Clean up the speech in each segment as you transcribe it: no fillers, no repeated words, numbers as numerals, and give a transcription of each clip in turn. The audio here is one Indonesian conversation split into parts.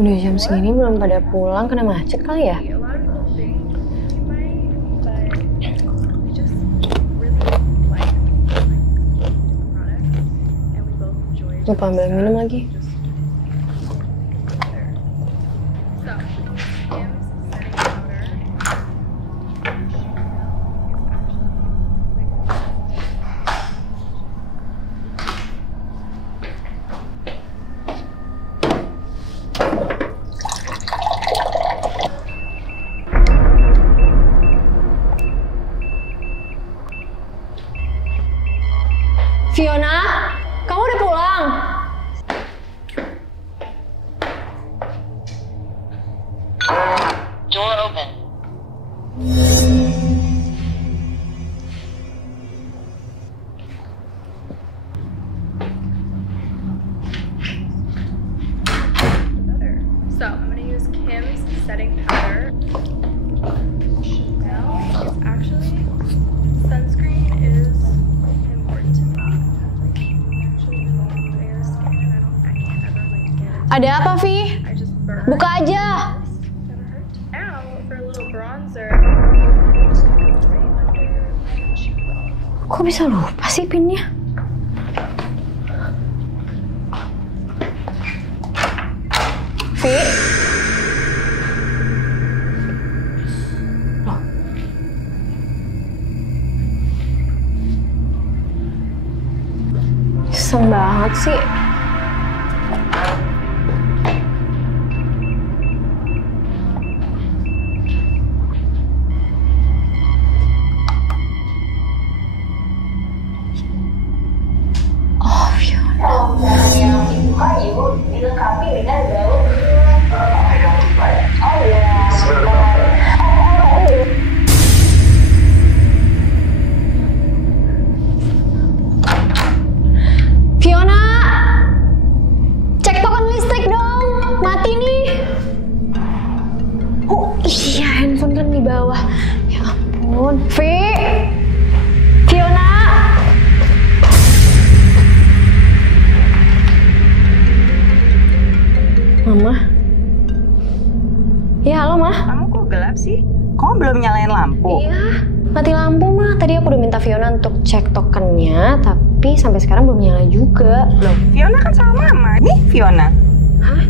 Udah jam segini belum pada pulang, kena macet kali ya? Lupa ambil minum lagi. Fiona, kamu udah pulang? Door open. So I'm going to use Kim's setting powder. Now, it's actually, sunscreen is important to me. Actually, bare skin and I can't ever get it. Ada apa, Vi? I just burn. Buka aja. Never hurt. Now, for a little bronzer, I'm just going to go right under my cheekbone. Kok bisa lupa sih pinnya? Vi? Loh. Iseng banget sih. Oh, Fiona. Yang dibuka ibu dilengkapi dengan gaun Fiona, cek token listrik dong, mati nih. Oh iya, handphone kan di bawah. Ya ampun, Fiona. Mama. Ya halo mah. Kamu kok gelap sih? Kamu belum nyalain lampu? Iya, mati lampu mah. Tadi aku udah minta Fiona untuk cek tokennya, tapi sampai sekarang belum nyala juga. Loh, Fiona kan sama Mama. Nih Fiona. Hah?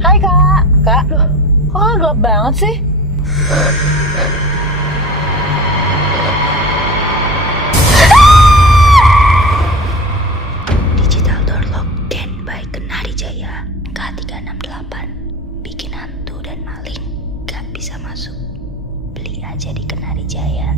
Hai kak, kak, loh, kok gelap banget sih? Digital Door Lock Den by Kenari Jaya K368. Bikin hantu dan maling gak bisa masuk. Beli aja di Kenari Jaya.